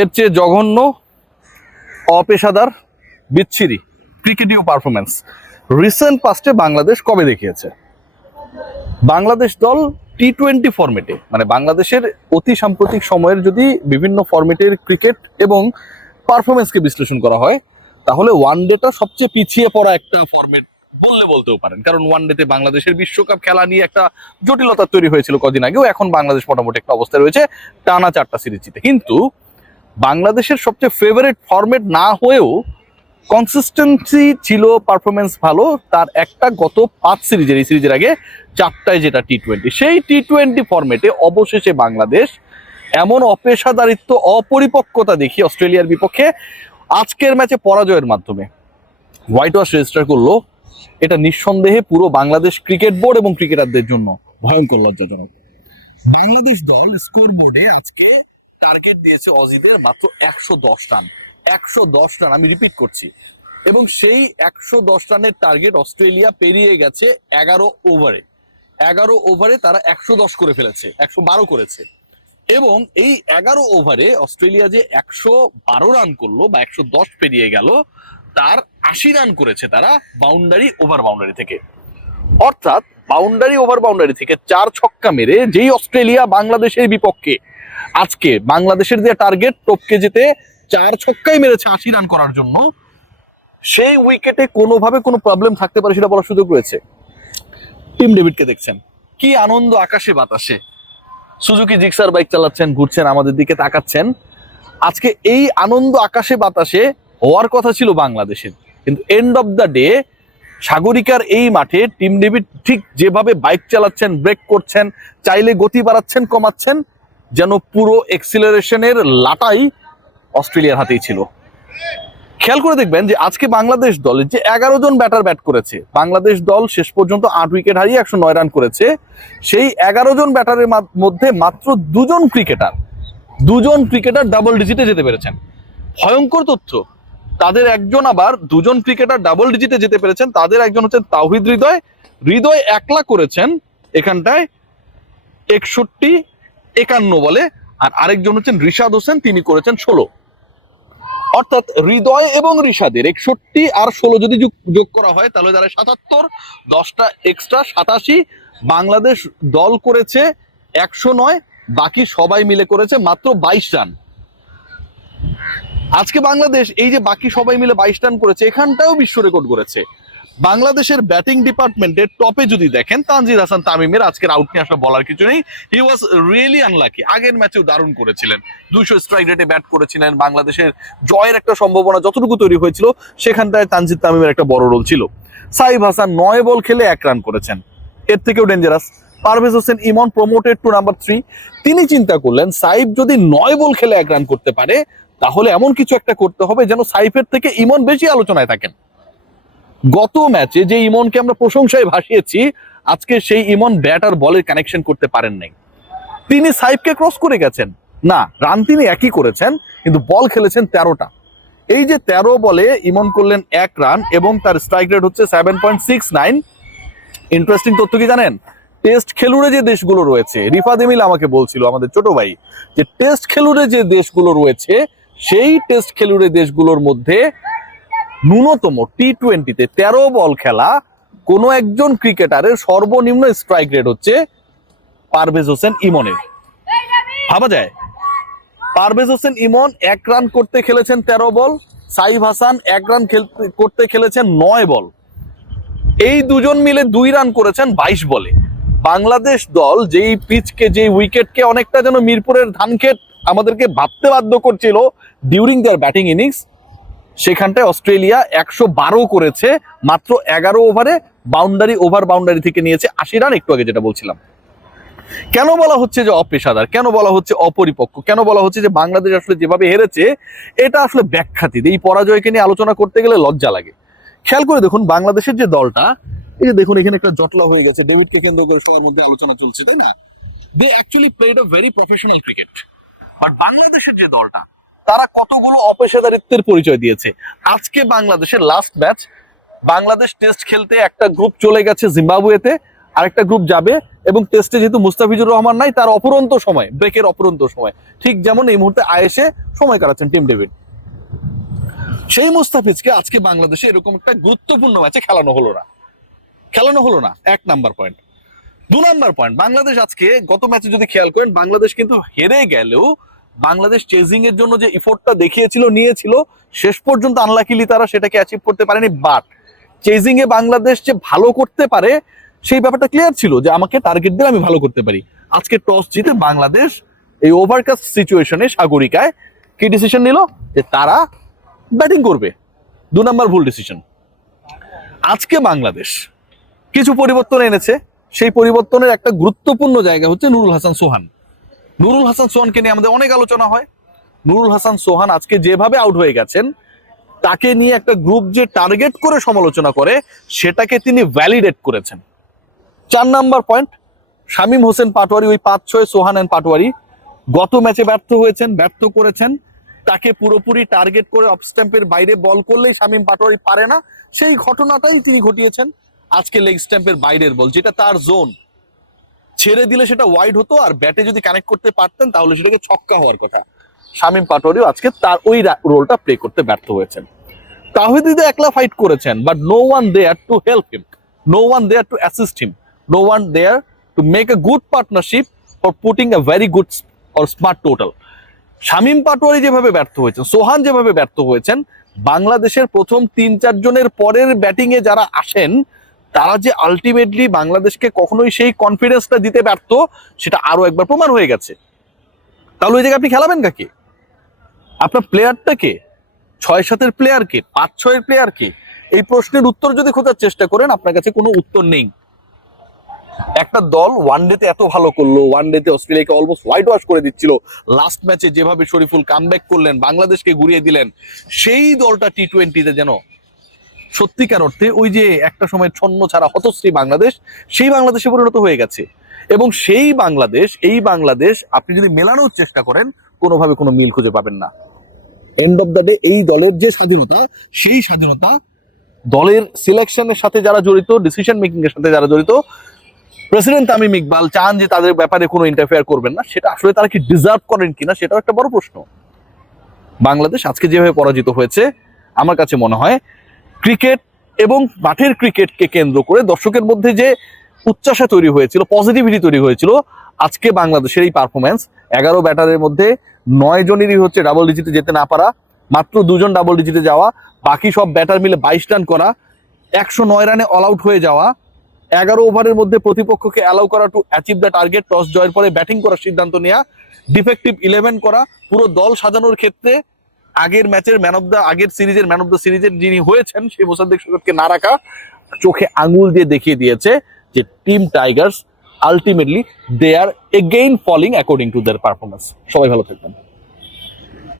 এর চেয়ে জঘন্য, অপেশাদার, বিচ্ছিরি ক্রিকেটীয় পারফরমেন্স রিসেন্ট পাস্টে বাংলাদেশ কবে দেখিয়েছে? বাংলাদেশ দল টি-20 ফরম্যাটে, মানে বাংলাদেশের অতি সাম্প্রতিক সময়ের যদি বিভিন্ন ফরম্যাটের ক্রিকেট এবং পারফরমেন্সকে বিশ্লেষণ করা হয়, তাহলে ওয়ানডেটা সবচেয়ে পিছিয়ে পড়া একটা ফরম্যাট বলতেও পারেন। কারণ ওয়ানডেতে বাংলাদেশের বিশ্বকাপ খেলা নিয়ে একটা জটিলতা তৈরি হয়েছিল কদিন আগেও। এখন বাংলাদেশ মোটামুটি একটা অবস্থায় রয়েছে টানা 4টা সিরিজ জিতে। কিন্তু বাংলাদেশের সবচেয়ে ফেভারিট ফরম্যাট না হয়েও কনসিস্টেন্সি ছিল, পারফরমেন্স ভালো। তার একটা গত 5 সিরিজের, এই সিরিজের আগে 4টায় যেটা টি-20, সেই টি-20 ফরম্যাটে অবশেষে বাংলাদেশ এমন অপেশাদারিত্ব, অপরিপক্কতা দেখি অস্ট্রেলিয়ার বিপক্ষে আজকের ম্যাচে পরাজয়ের মাধ্যমে হোয়াইট ওয়াশ রেজিস্টার করলো। এটা নিঃসন্দেহে পুরো বাংলাদেশ ক্রিকেট বোর্ড এবং ক্রিকেটারদের জন্য ভয়ঙ্কর লজ্জাজনক। বাংলাদেশ দল স্কোর বোর্ডে আজকে টার্গেট দিয়েছে অজিদের মাত্র 110 রান। 110 রান, আমি রিপিট করছি। এবং সেই 110 রানের টার্গেট অস্ট্রেলিয়া পেরিয়ে গেছে 11 ওভারে। 11 ওভারে তারা 110 করে ফেলেছে, 112 করেছে। এবং এই 11 ওভারে অস্ট্রেলিয়া যে 112 রান করলো বা 110 পেরিয়ে গেল, তার 80 রান করেছে তারা বাউন্ডারি ওভার বাউন্ডারি থেকে। অর্থাৎ বাউন্ডারি ওভার বাউন্ডারি থেকে 4 ছক্কা মেরে যেই অস্ট্রেলিয়া বাংলাদেশের বিপক্ষে আজকে বাংলাদেশের যে টার্গেট টপকে যেতে 4 ছক্কাই মেরেছে 80 রান করার জন্য, সেই উইকেটে কোনোভাবে কোনো প্রবলেম থাকতে পারে সেটা বলার সুযোগ রয়েছে। টিম ডেভিডকে দেখছেন কি আনন্দ আকাশে বাতাসে, সুজুকি জিক্সার বাইক চালাচ্ছেন, ঘুরছেন, আমাদের দিকে তাকাচ্ছেন। আজকে এই আনন্দ আকাশে বাতাসে হওয়ার কথা ছিল বাংলাদেশের, কিন্তু এন্ড অফ দ্য ডে সাগরিকার এই মাঠে টিম ডেভিড ঠিক যেভাবে বাইক চালাচ্ছেন, ব্রেক করছেন, চাইলে গতি বাড়াচ্ছেন, কমাচ্ছেন, যেন পুরো এক্সিলারেশনের লাটাই অস্ট্রেলিয়ার হাতেই ছিল। খেয়াল করে দেখবেন যে আজকে বাংলাদেশ দলের যে 11 জন ব্যাটার ব্যাট করেছে, বাংলাদেশ দল শেষ পর্যন্ত 8 উইকেট হারিয়ে 109 রান করেছে। সেই 11 জন ব্যাটারের মধ্যে মাত্র দুজন ক্রিকেটার ডাবল ডিজিটে যেতে পেরেছেন। ভয়ঙ্কর তথ্য। তাদের একজন, আবার দুজন ক্রিকেটার ডাবল ডিজিটে যেতে পেরেছেন। তাদের একজন হচ্ছেন তাওহিদ হৃদয় একলা করেছেন এখানটায় 61-51 বলে, আর আরেকজন হচ্ছেন রিশাদ হোসেন, তিনি করেছেন 16। অর্থাৎ হৃদয় এবং রিশাদের 61 আর 16 যদি যোগ করা হয় তাহলে যারা 77, 10টা এক্সট্রা 87। বাংলাদেশ দল করেছে 109, বাকি সবাই মিলে করেছে মাত্র 22 রান। আজকে বাংলাদেশ এই যে বাকি সবাই মিলে 22 রান করেছে, এখানটাও বিশ্ব রেকর্ড করেছে। বাংলাদেশের ব্যাটিং ডিপার্টমেন্টের টপে যদি দেখেন, তানজিদ হাসান তামিমের আজকের আউট নিয়ে আসলে বলার কিছু নেই। হি ওয়াজ রিয়েলি আনলাকি। আগের ম্যাচেও দারুণ করেছিলেন, 200 স্ট্রাইক রেটে ব্যাট করেছিলেন। বাংলাদেশের জয়ের একটা সম্ভাবনা যতটুকু তৈরি হয়েছিল সেখানটায় তানজিদ তামিমের একটা বড় রোল ছিল। সাইফ হাসান 9 বল খেলে 1 রান করেছেন, এর থেকেও dangerous. Parvez Hossain Emon promoted to number 3। তিনি চিন্তা করলেন সাইফ যদি 9 বল খেলে 1 রান করতে পারে, তাহলে এমন কিছু একটা করতে হবে যেন সাইফের থেকে ইমন বেশি আলোচনায় থাকেন। গত ম্যাচে যে ইমনকে আমরা প্রশংসায় ভাসিয়েছি, আজকে সেই ইমন ব্যাট আর বলের কানেকশন করতে পারেন নাই। তিনি সাইফকে ক্রস করে গেছেন না, রান তিনি একই করেছেন, কিন্তু বল খেলেছেন 13টা। এই যে 13 বলে ইমন করলেন 1 রান এবং তার স্ট্রাইক রেট হচ্ছে 7.69। ইন্টারেস্টিং তথ্য কি জানেন? টেস্ট খেলুড়ে যে দেশগুলো রয়েছে, রিফাত এমিল আমাকে বলছিল, আমাদের ছোট ভাই, যে টেস্ট খেলুড়ে যে দেশগুলো রয়েছে, সেই টেস্ট খেলুড়ে দেশগুলোর মধ্যে ন্যূনতম টি-20তে 13 বল খেলা কোনো একজন ক্রিকেটারের সর্বনিম্ন স্ট্রাইক রেট হচ্ছে পারভেজ হোসেন ইমনের। ভাবা যায়, পারভেজ হোসেন ইমন 1 রান করতে খেলেছেন 13 বল, সাইফ হাসান 1 রান করতে খেলেছেন 9 বল। এই দুজন মিলে 2 রান করেছেন 22 বলে। বাংলাদেশ দল যেই পিচকে, যেই উইকেটকে অনেকটা যেন মিরপুরের ধানক্ষেত আমাদেরকে ভাবতে বাধ্য করছিল ডিউরিং দেয়ার ব্যাটিং ইনিংস, সেখানটায় অস্ট্রেলিয়া 112 করেছে মাত্র 11 ওভারে। বাউন্ডারি ওভার বাউন্ডারি থেকে নিয়েছে 80 রান। একটু আগে যেটা বলছিলাম, কেন বলা হচ্ছে যে অপেশাদার, কেন বলা হচ্ছে অপরিপক্ক, কেন বলা হচ্ছে যে বাংলাদেশ আসলে যেভাবে হেরেছে এটা আসলে ব্যাখ্যাতীত। এই পরাজয়কে নিয়ে আলোচনা করতে গেলে লজ্জা লাগে। খেয়াল করে দেখুন বাংলাদেশের যে দলটা, এই যে দেখুন এখানে একটা জটলা হয়ে গেছে, ডেভিডকে কেন্দ্র করে সবার মধ্যে আলোচনা চলছে, তাই না? They actually played a very professional cricket. But বাংলাদেশের যে দলটা, তারা কতগুলো অপেশাদারিত্বের পরিচয় দিয়েছে। আজকে বাংলাদেশের লাস্ট ম্যাচ, বাংলাদেশ টেস্ট খেলতে একটা গ্রুপ চলে গেছে জিম্বাবুয়েতে, আরেকটা গ্রুপ যাবে এবং টেস্টে যেহেতু মুস্তাফিজুর রহমান নাই, তার অপরন্ত সময়, ব্রেকের অপরন্ত সময়, ঠিক যেমন এই মুহূর্তে আয়েসে সময় কাটাচ্ছেন টিম ডেভিড। সেই মুস্তাফিজকে আজকে বাংলাদেশে এরকম একটা গুরুত্বপূর্ণ ম্যাচে খেলানো হলো না, 1 number point. 2 number point, Bangladesh আজকে গত ম্যাচে যদি খেয়াল করেন, বাংলাদেশ কিন্তু হেরে গেলেও বাংলাদেশ চেজিং এর জন্য যে ইফোর্টটা দেখিয়েছিল, নিয়েছিল, শেষ পর্যন্ত আনলাকিলি তারা সেটাকে অ্যাচিভ করতে পারেনি। বাট চেজিং এ বাংলাদেশ যে ভালো করতে পারে সেই ব্যাপারটা ক্লিয়ার ছিল, যে আমাকে টার্গেট দিলে আমি ভালো করতে পারি। আজকে টস জিতে বাংলাদেশ এই ওভারকাস্ট সিচুয়েশনে সাগরিকায় কি ডিসিশন নিল, যে তারা ব্যাটিং করবে। 2 নাম্বার ভুল ডিসিশন। আজকে বাংলাদেশ কিছু পরিবর্তন এনেছে, সেই পরিবর্তনের একটা গুরুত্বপূর্ণ জায়গা হচ্ছে নুরুল হাসান সোহান। নুরুল হাসান সোহানকে নিয়ে আমাদের অনেক আলোচনা হয়। নুরুল হাসান সোহান আজকে যেভাবে আউট হয়ে গেছেন, তাকে নিয়ে একটা গ্রুপ যে টার্গেট করে সমালোচনা করে, সেটাকে তিনি ভ্যালিডেট করেছেন। 4 নাম্বার পয়েন্ট, শামীম হোসেন পাটোয়ারি, ওই 5-6 সোহান এন্ড পাটোয়ারি গত ম্যাচে ব্যর্থ করেছেন। তাকে পুরোপুরি টার্গেট করে অফ স্ট্যাম্পের বাইরে বল করলেই শামীম পাটোয়ারি পারে না, সেই ঘটনাটাই তিনি ঘটিয়েছেন। আজকে লেগ স্ট্যাম্পের বাইরের বল, যেটা তার জোন, ছেড়ে দিলে সেটা ওয়াইড হতো, আর ব্যাটে যদি কানেক্ট করতে পারতেন তাহলে সেটাকে ছক্কা হওয়ার কথা। শামীম পাটোয়ারিও আজকে তার ওই রোলটা প্লে করতে ব্যর্থ হয়েছেন। তাওহিদ একলা ফাইট করেছেন, but no one there to help him, no one there to assist him, no one there to make a good partnership for putting a very good or smart total. Shamim Patwari যেভাবে ব্যর্থ হয়েছেন, সোহান যেভাবে ব্যর্থ হয়েছেন, বাংলাদেশের প্রথম 3-4 জনের পরের ব্যাটিং এ যারা আসেন, তারা যে আলটিমেটলি বাংলাদেশকে কখনোই সেই কনফিডেন্সটা দিতে ব্যর্থ, সেটা আরো একবার প্রমাণ হয়ে গেছে। তাহলে ওই জায়গায় আপনি খেলাবেন কাকে? আপনার প্লেয়ারটা কে? 6-7-এর প্লেয়ার কে? 5-6-এর প্লেয়ার কে? এই প্রশ্নের উত্তর যদি খোঁজার চেষ্টা করেন, আপনার কাছে কোনো উত্তর নেই। একটা দল ওয়ানডেতে এত ভালো করলো, ওয়ানডেতে অস্ট্রেলিয়াকে অলমোস্ট হোয়াইট ওয়াশ করে দিচ্ছিল, লাস্ট ম্যাচে যেভাবে শরীফুল কামব্যাক করলেন, বাংলাদেশকে ঘুরিয়ে দিলেন, সেই দলটা টি-20-তে যেন সত্যিকার অর্থে ওই যে একটা সময় ছন্ন ছাড়া হতশ্রী বাংলাদেশ, সেই বাংলাদেশে পরিণত হয়ে গেছে। এবং সেই বাংলাদেশ, এই বাংলাদেশ আপনি যদি মেলানোর চেষ্টা করেন, কোনোভাবে কোনো মিল খুঁজে পাবেন না। এন্ড অফ দ্য ডে এই দলের যে স্বাধীনতা, সেই স্বাধীনতা দলের সিলেকশনের সাথে যারা জড়িত, ডিসিশন মেকিং এর সাথে যারা জড়িত, প্রেসিডেন্ট তামিম ইকবাল চান যে তাদের ব্যাপারে কোনো ইন্টারফেয়ার করবেন না, সেটা আসলে তারা কি ডিজার্ভ করেন কিনা, সেটাও একটা বড় প্রশ্ন। বাংলাদেশ আজকে যেভাবে পরাজিত হয়েছে, আমার কাছে মনে হয় ক্রিকেট এবং মাঠের ক্রিকেটকে কেন্দ্র করে দর্শকের মধ্যে যে উচ্চাসা তৈরি হয়েছিল, পজিটিভিটি তৈরি হয়েছিল, আজকে বাংলাদেশের এই পারফরমেন্স, 11 ব্যাটারের মধ্যে 9 জনেরই হচ্ছে ডাবল ডিজিটে যেতে না পারা, মাত্র 2 জন ডাবল ডিজিটে যাওয়া, বাকি সব ব্যাটার মিলে 22 রান করা, 109 রানে অল আউট হয়ে যাওয়া, 11 ওভারের মধ্যে প্রতিপক্ষকে অ্যালাউ করা to achieve the target, toss জয়ের পরে ব্যাটিং করার সিদ্ধান্ত নেওয়া, ডিফেক্টিভ 11 করা, পুরো দল সাজানোর ক্ষেত্রে আগের সিরিজের ম্যান অফ দ্য সিরিজের যিনি হয়েছেন সেই মোসাদ্দেক সৈকতকে না রাখা, চোখে আঙুল দিয়ে দেখিয়ে দিয়েছে যে team tigers ultimately they are again falling according to their performance. সবাই ভালো থাকবেন।